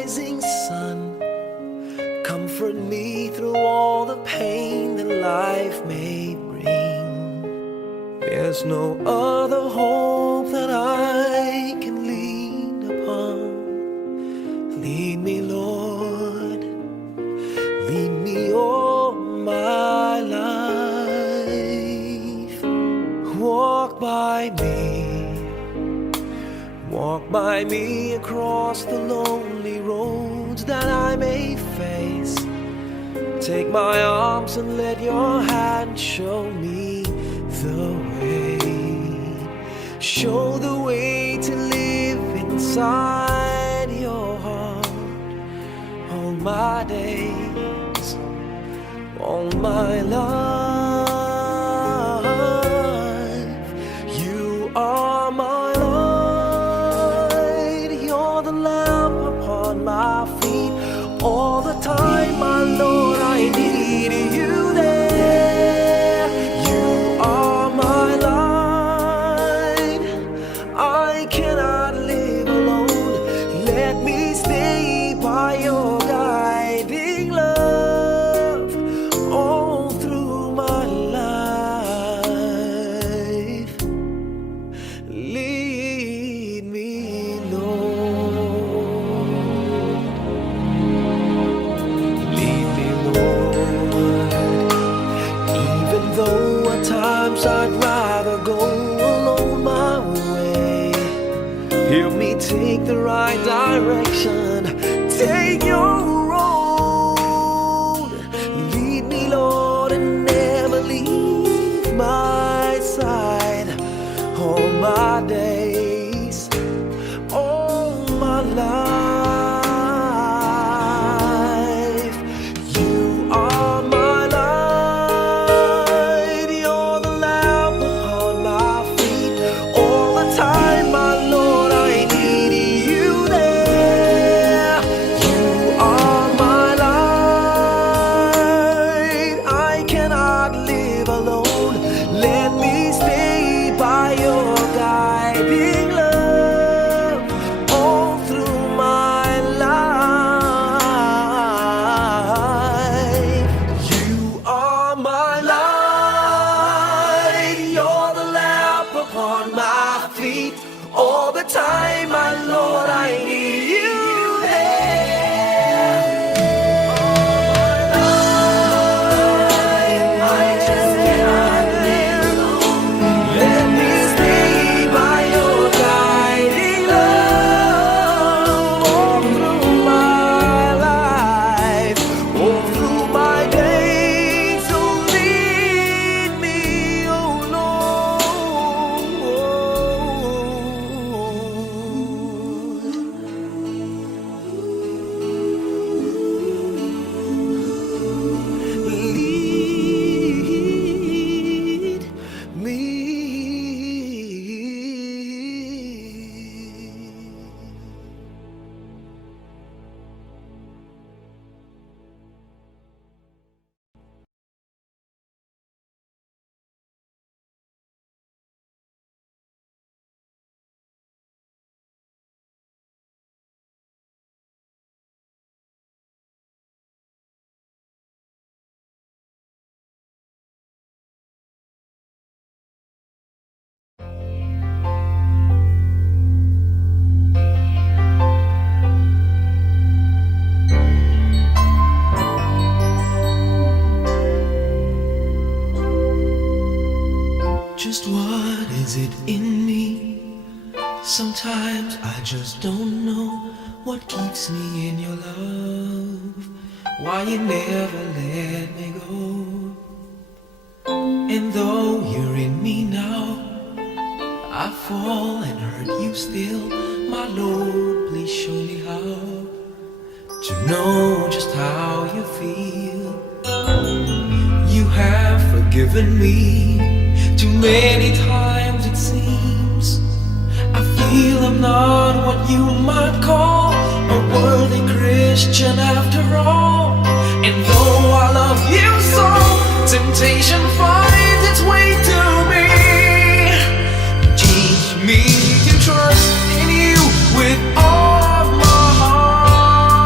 rising sun. Comfort me through all the pain that life may bring. There's no other hope that I can lean upon. Lead me, Lord, lead me all my life. Walk by me across the lonely roads that I may face. Take my arms and let your hand show me the way. Show the way to live inside your heart all my days, all my life. You are my light, you're the lamp upon my feet. All the time, my Lord, I need you there. You are my light, I cannot live alone. Let me stay by your guiding love all through my life. Lead me, Lord. Lead me, Lord. Even though at times I'd rather go alone my way, help me take the right direction. Take your road. Lead me, Lord, and never leave my side. All my days, all my life. You are my light, you're the lamp upon my feet. All the time, my Lord, I need you there. You are my light, I cannot live alone. Let me stay by your guiding love all through my life. You are my light, you're the lamp upon my feet. All the time, my Lord, I need you there. I just cannot live alone. Let me stay by your guiding love all through my life, all through my days. So lead me, oh Lord. Lead me. Just what is it in me? Sometimes I just don't know what keeps me in your love. Why you never let me go. And though you're in me now, I fall and hurt you still. My Lord, please show me how to know just how you feel. You have forgiven me too many times, it seems. I feel I'm not what you might call a worthy Christian after all. And though I love you so, temptation finds its way to me. Teach me to trust in you with all of my heart.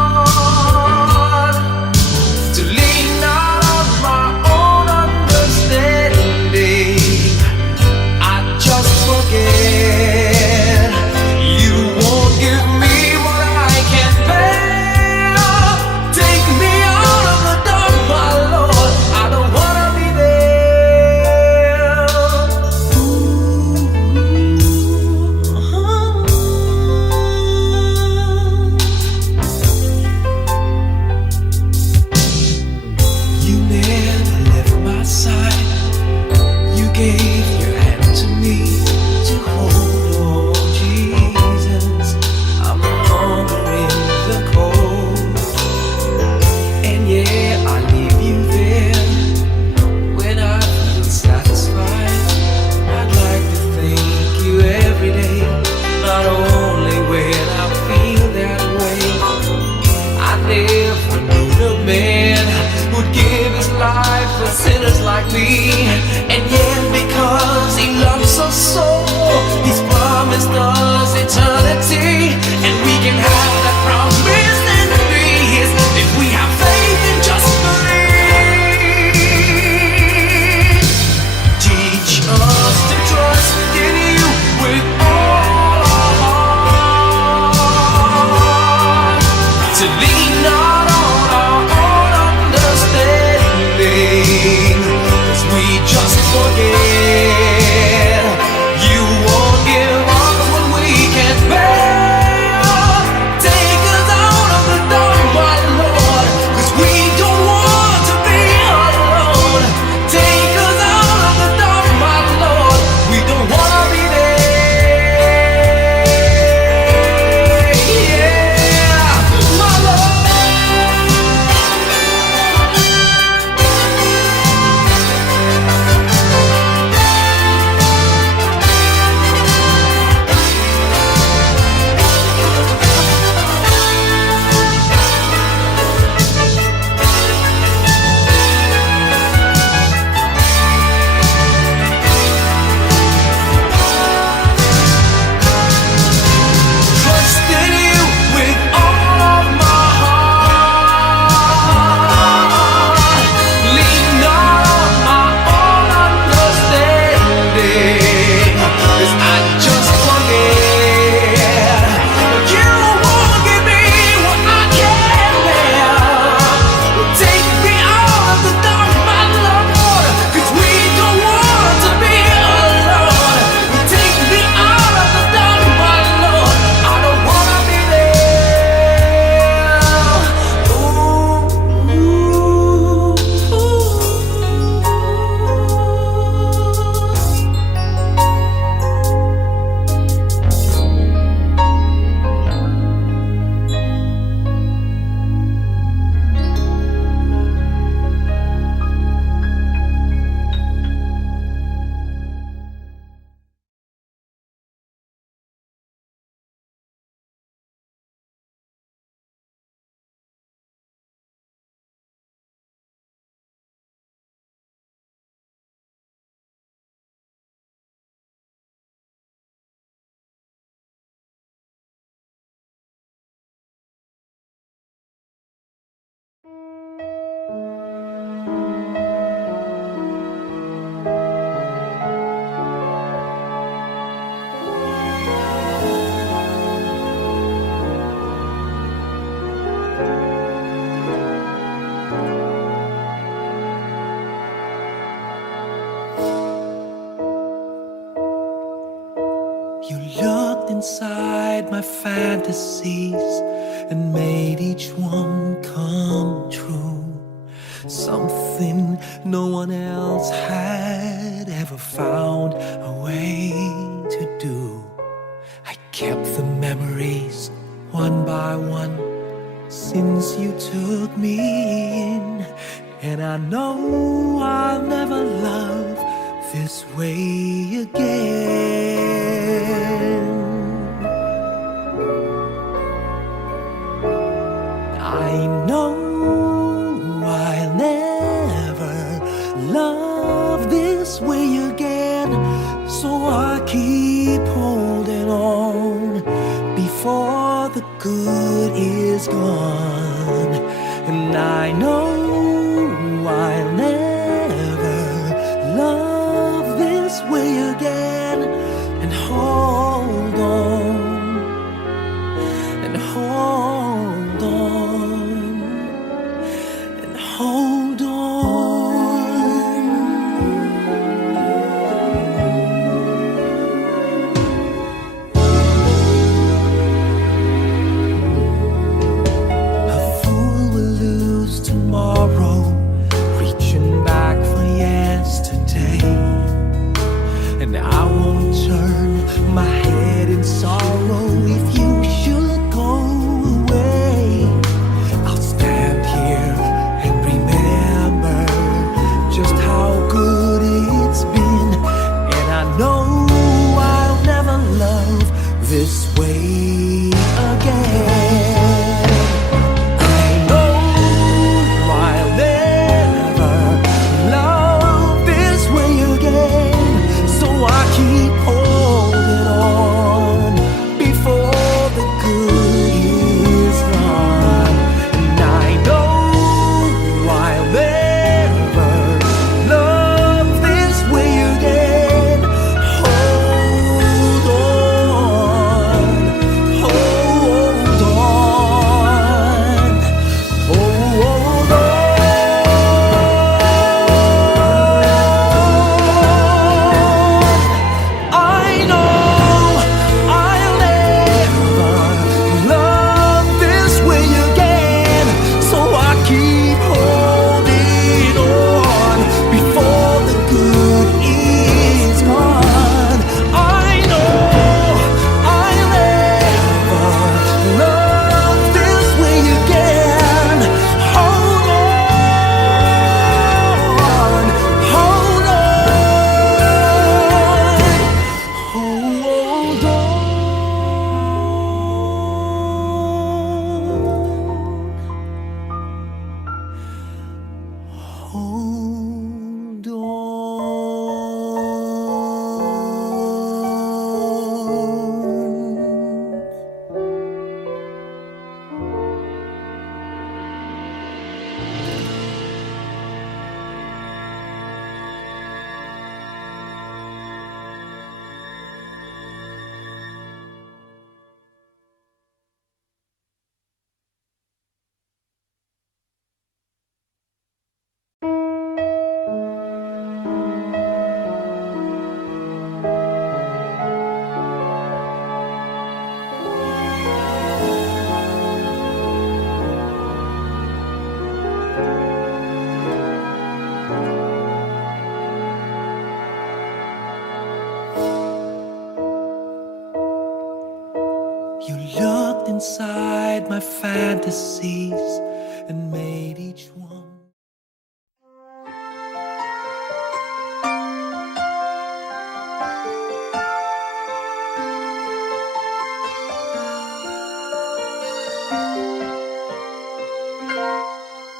Lean not on our own understanding, 'cause we just forget. You won't give us what we can't bear. Take us out of the dark, my Lord, 'cause we don't want to be alone. Take us out of the dark, my Lord, we don't wanna be there. Yeah, my Lord. Trust in you with all of my heart. Lean not on my own understanding, 'cause I just forget. You won't give me what I can't bear. Take me out of the dark, my Lord, 'cause we don't want to be alone. Take me out of the dark, my Lord, I don't wanna be there. Ooh, ooh, ooh. You looked inside my fantasies and made each one come true. Something no one else had ever found a way to do. I kept the memories one by one since you took me in, and I know I'll never love this way again. I know I'll never love this way again, so I keep holding on before the good is gone. And I know I'll never love this way again, and hold on, and hold on, and hold on. A fool will lose tomorrow, my fantasies and made each one.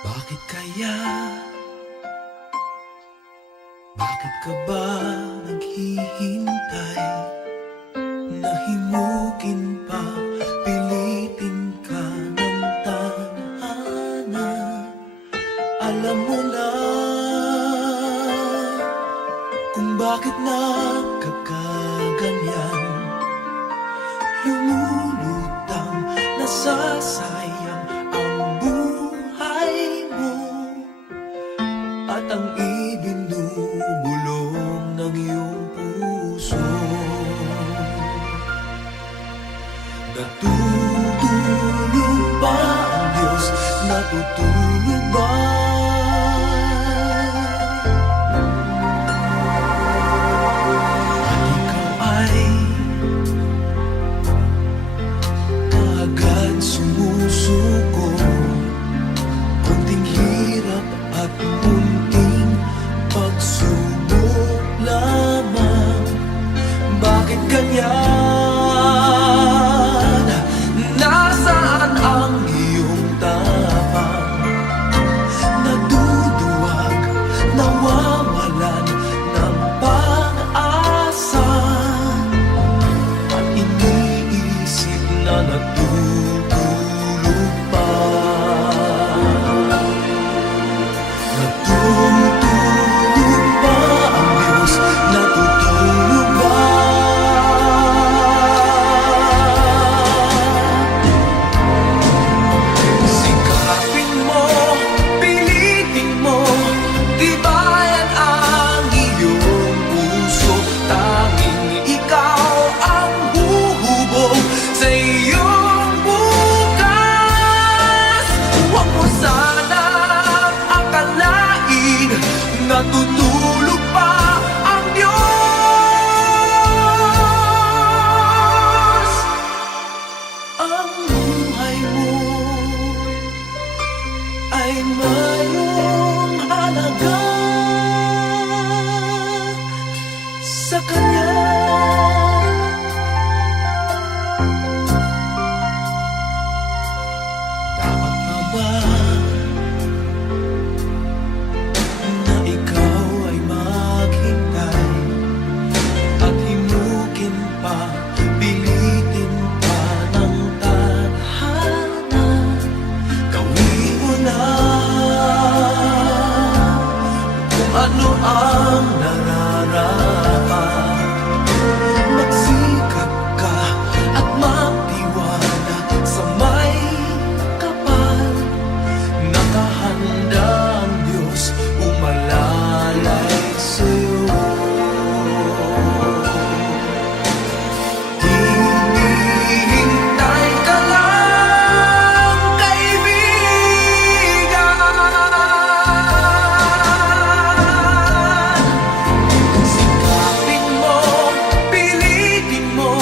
Bakit kaya? Bakit ka ba naghihintay? Nahimukin pa, pilitin ka ng tadhana. Alam mo na kung bakit nagkakaganyan. Lumulutang, nasasayang ang buhay mo at ang ibinubulong ng iyong puso. Natutulog ba ang Diyos? Natutulog ba? At ikaw ay kaagad sumusuko. Kunting hirap at munting pagsubok lamang. Bakit ganyan? Nasaan ang iyong tapang? Naduduwag, nawawalan ng pag-asa. At iniisip na natutulog pa. Natutulog ba ang Diyos? Natutulog ba? Sikapin mo, pilitin mo, tibayan ang iyong puso. Tanging ikaw ang huhubog sa iyong bukas. Huwag mo sanang akalain natutulog pa ang Diyos. Ang buhay mo ay mayroong halaga sa Kanya. Dapat na ba na ikaw ay maghintay at himukin pa, pilitin pa ng tadhana? Gawin mo na kung ano ang nararapat. Magsikap ka at magtiwala sa may kapal. Nakahanda ang Diyos umalalay sa'yo. Hinihintay ka lang, kaibigan. Sikapin mo, pilitin mo,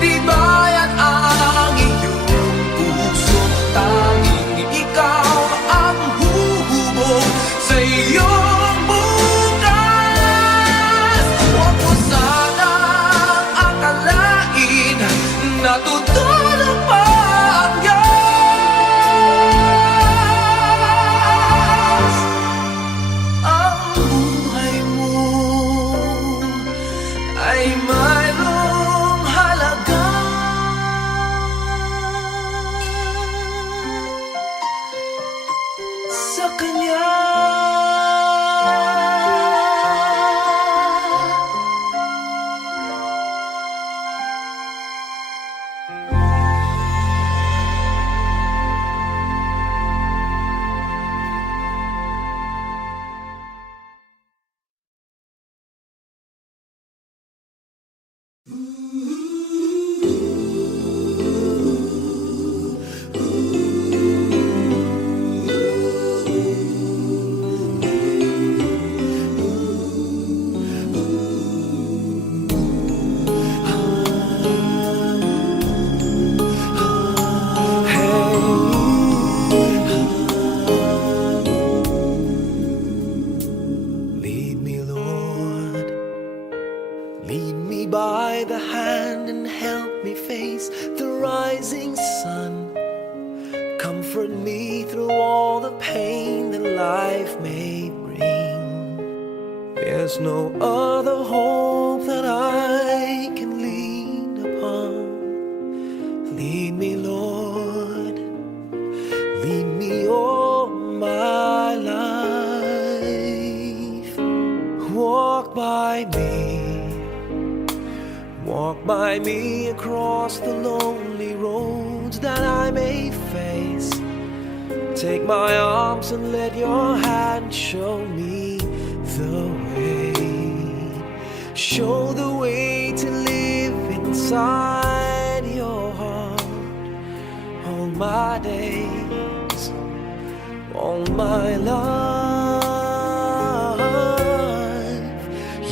tibayan ang iyong puso. Tanging ikaw ang huhubog sa iyong bukas. Huwag mo sanang akalain natutulog pa ang Diyos. Ang buhay mo ay mayroong halaga sa Kanya. through all the pain that life may bring. There's no other hope that I can lean upon. Lead me, Lord, lead me all my life. Walk by me across the lonely roads that I may face. Take my arms and let your hand show me the way. Show the way to live inside your heart all my days, all my life.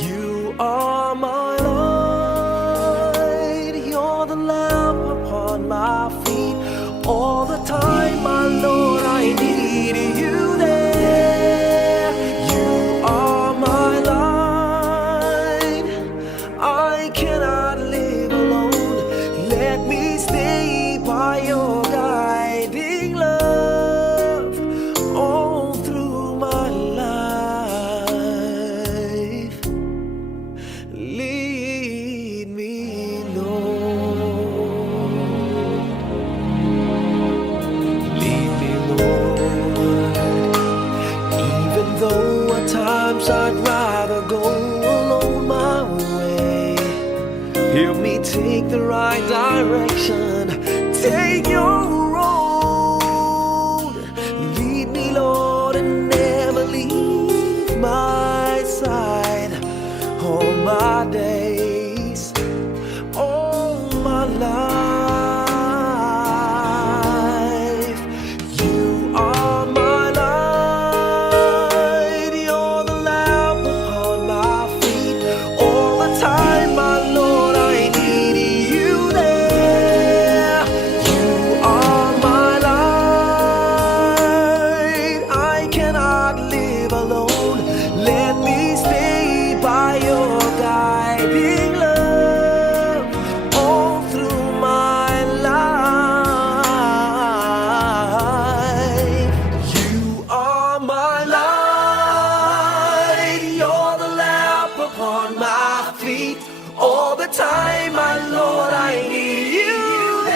You are my light, you're the lamp upon my feet. All the time, my Lord, I need you there. You are my light, I cannot live alone. Let me stay by your guiding love all through my life. Lead me, Lord. Lead me, Lord. Even though at times I'd rather go alone my way, help me take the right direction. Take your road. Lead me, Lord, and never leave my side. All my days, all my life. You are my light, you're the lamp upon my feet. All the time, my Lord, I need you there. You are my light, I cannot live alone. Let me stay by your guiding love all through my life. You are my light, you're the lamp upon my feet. All the time, my Lord, I need you there.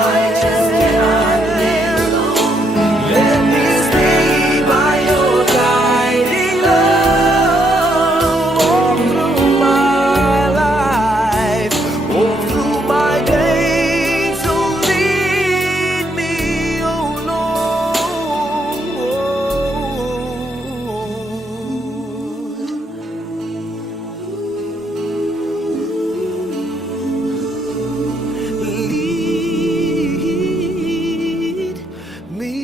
I just cannot live alone. Let me stay by your guiding love all through my life, all through my days. So lead me, oh Lord. Lead me.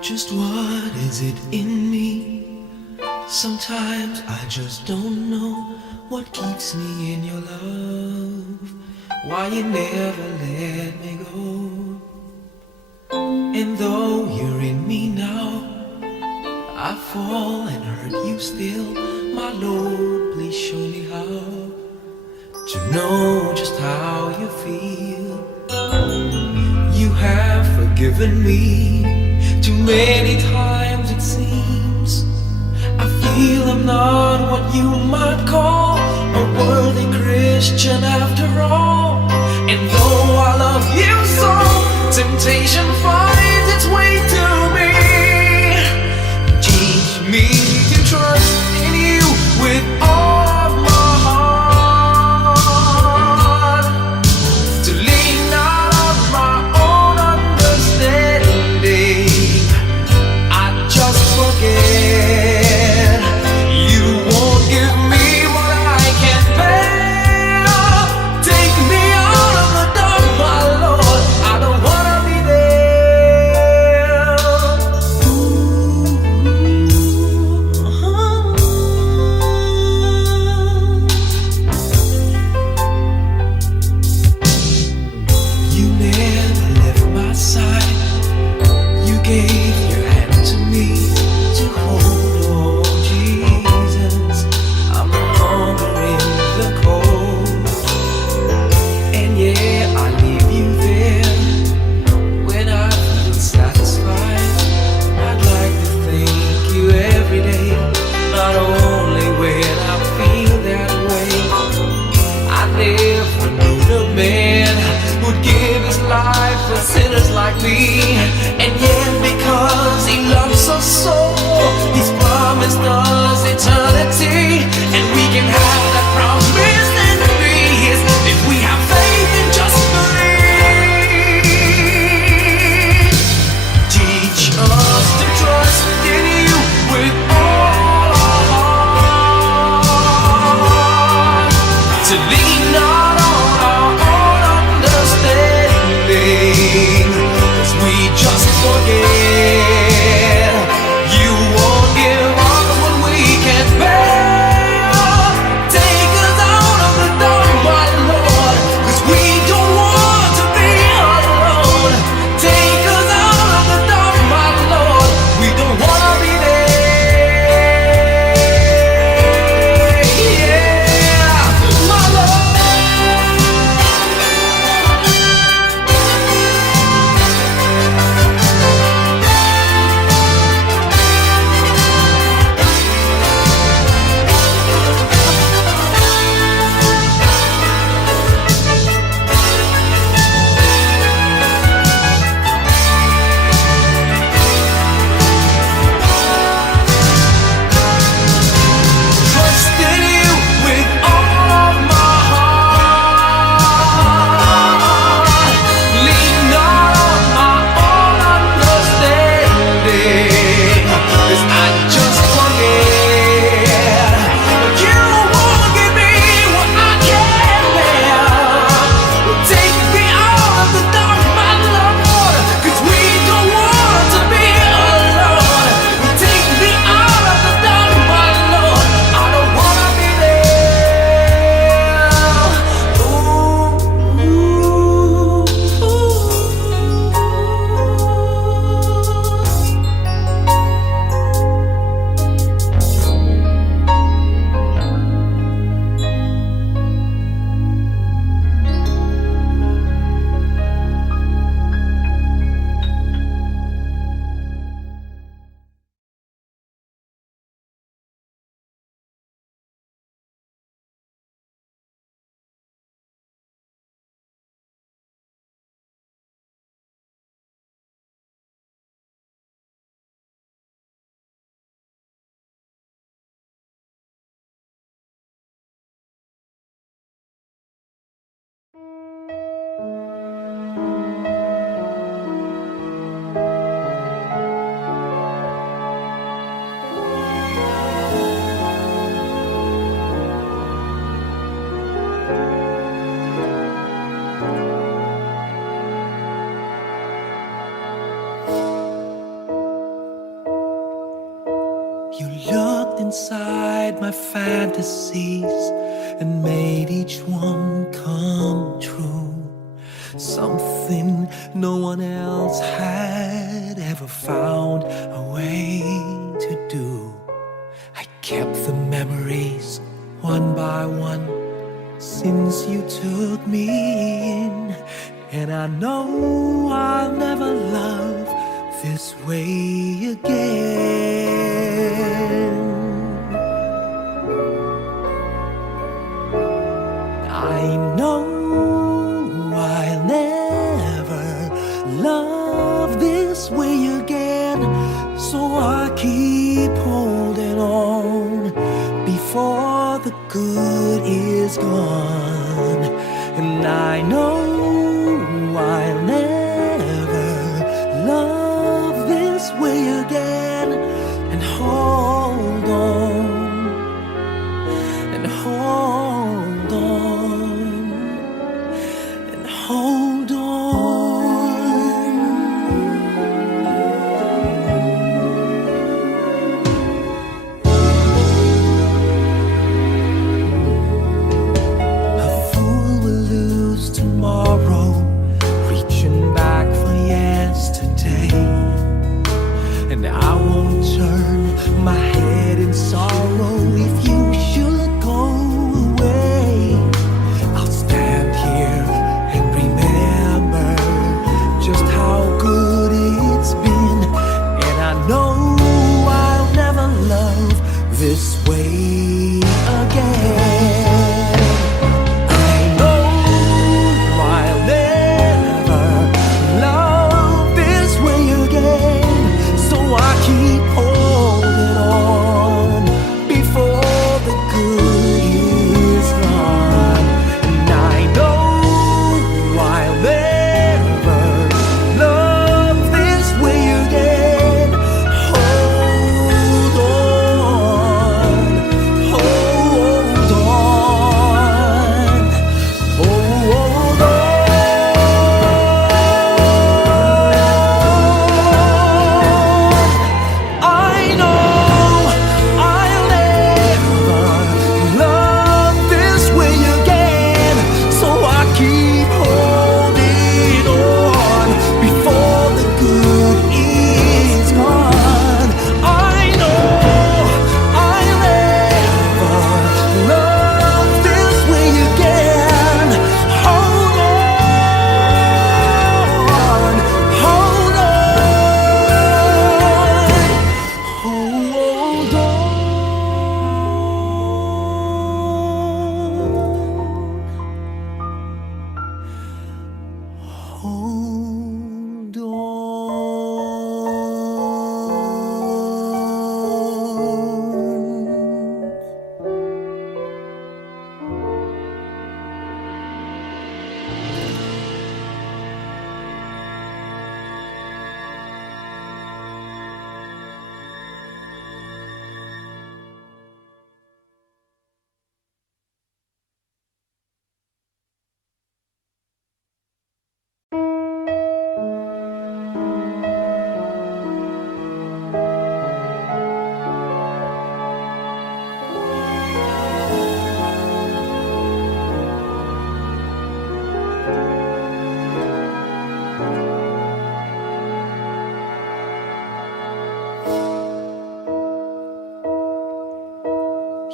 Just what is it in me? Sometimes I just don't know what keeps me in your love. Why you never let me go. And though you're in me now, I fall and hurt you still. My Lord, please show me how to know just how you feel. You have forgiven me too many times, it seems. I feel I'm not what you might call a worthy Christian after all. And though I love you so, temptation finds its way to me. Teach me to trust in you with all of my heart, to lean me. And yet because he loves us so, he's promised us eternity. And we can have that promise and be his if we have faith and just believe. Teach us to trust in you with all our heart, to lean not on our own understanding, 'cause we just forget you won't give us what we can't bear. Take us out of the dark, my Lord, 'cause we don't want to be alone. Take us out of the dark, my Lord, we don't want to be there. Yeah, my Lord. Trust in you with all of my heart. Lean not on my own understanding, 'cause I just forget you won't give me what I can't bear. Take me out of the dark, my Lord, 'cause we don't want to be alone. Take me out of the dark, my Lord, I don't wanna be there. Ooh, you looked inside my fantasies and made each one come true. Something no one else had ever found a way to do. I kept the memories one by one since you took me in, and I know I'll never love this way again. I know I'll never love this way again, so I keep holding on before the good is gone. And I know I'll never love this way again, and hold on, and hold on, and hold on. A fool will lose tomorrow, hold on.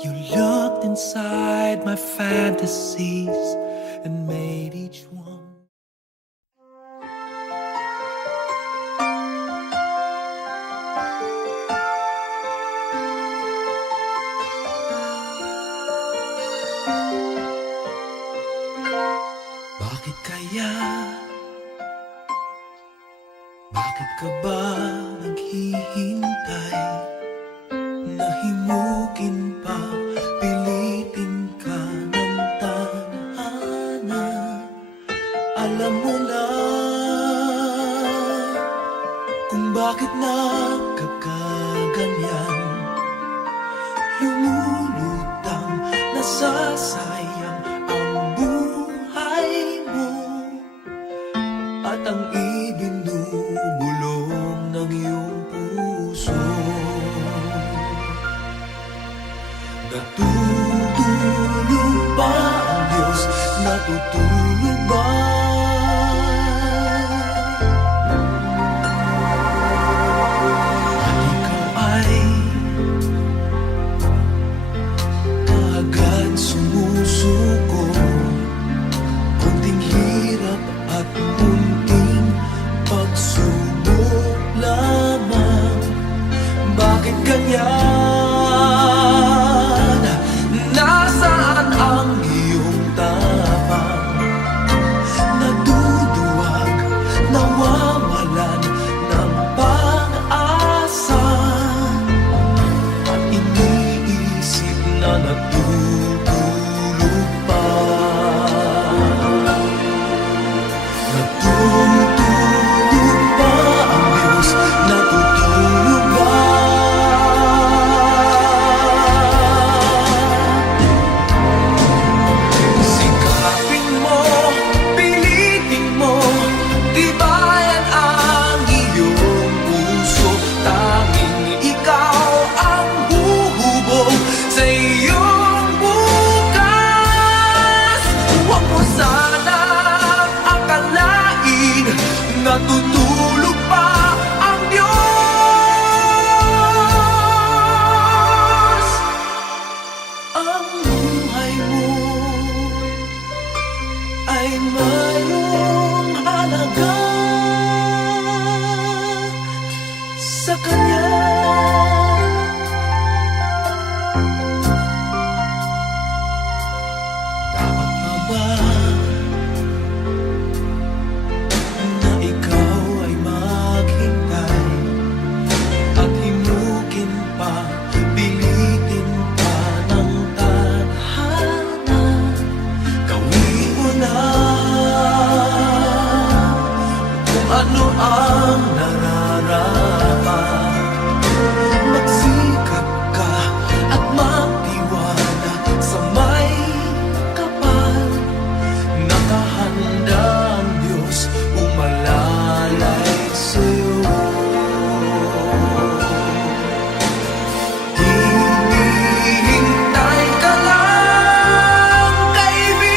You looked inside my fantasies and made each one. Bakit kaya? Bakit ka ba naghihintay? Nahimukin pa, pilitin ka ng tadhana. Alam mo na kung bakit nagkakaganyan. Lumulutang, nasasayang ang buhay mo at ang ibinubulong ng iyong puso. Natutulog ba ang Diyos? Natutulog ba? At ikaw ay kaagad sumusuko. Kunting hirap at munting pagsubok lamang. Bakit ganyan? Nasaan ang iyong tapang? Naduduwag, nawawalan ng pag-asa. At iniisip na natutulog pa. Natutulog ba ang Diyos? Natutulog ba? Sikapin mo, pilitin mo, tibayan ang iyong puso. Tanging ikaw ang huhubog sa iyong bukas. Huwag mo sanang akalain natutulog pa ang Diyos. Ang buhay mo ay mayroong halaga sa Kanya. Dapat pa ba na ikaw ay maghintay at himukin pa, pilitin pa ng tadhana? Gawin mo na kung ano ang nararapat. Magsikap ka at magtiwala sa may kapal. Nakahanda ang Diyos umalalay sa'yo. Hinihintay ka lang, kaibigan.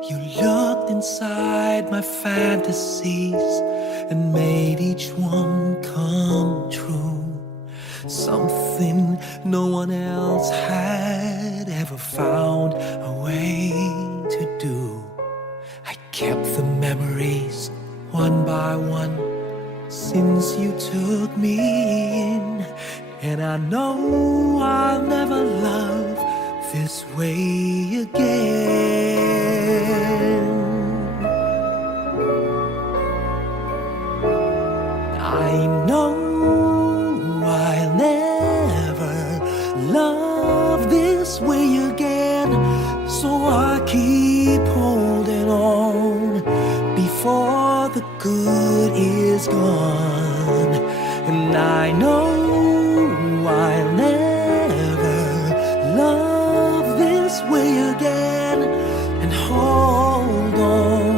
You looked inside my fantasies and made each one come true. Something no one else had ever found a way to do. I kept the memories one by one since you took me in, and I know I'll never love this way again. I know I'll never love this way again, so I keep holding on before the good is gone. And I know I'll never love this way again, and hold on,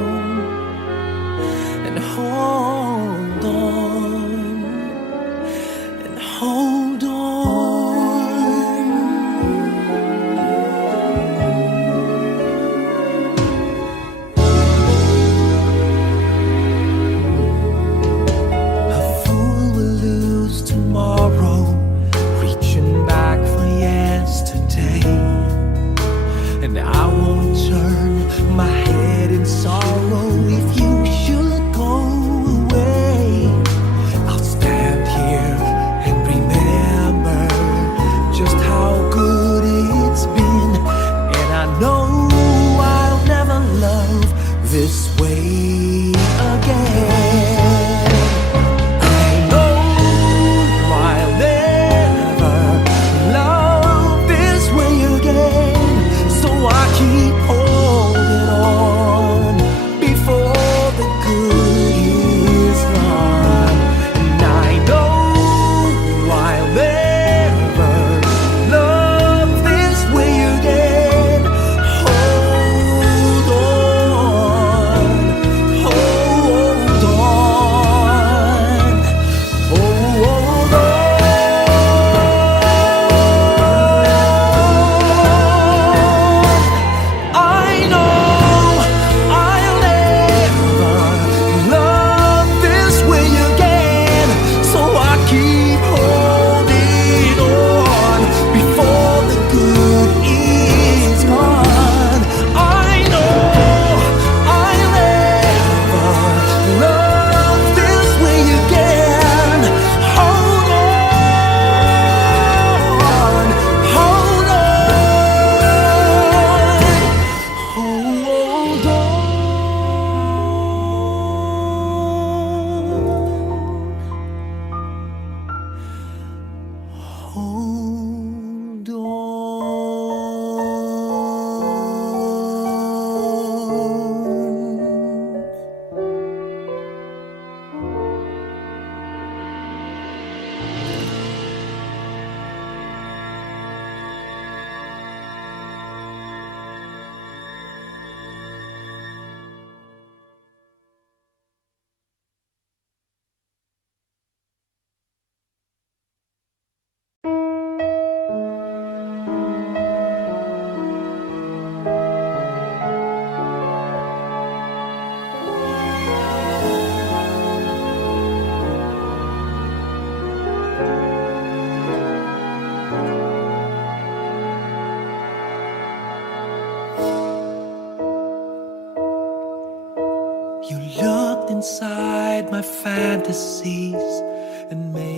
and hold on, and hold on. A fool will lose tomorrow, reaching back for yesterday. And I won't turn my head in sorrow if you should go away. I'll stand here and remember just how good it's been, and I know I'll never love this way again. I know I'll never love this way again, so I keep holding on before the good is gone. And I know I'll never love this way again. Hold on, hold on, hold on. I know I'll never love this way again, so I keep holding on before the good is gone. I know I'll never love this way again. Hold on, hold on, hold on, hold on. You looked inside my fantasies and made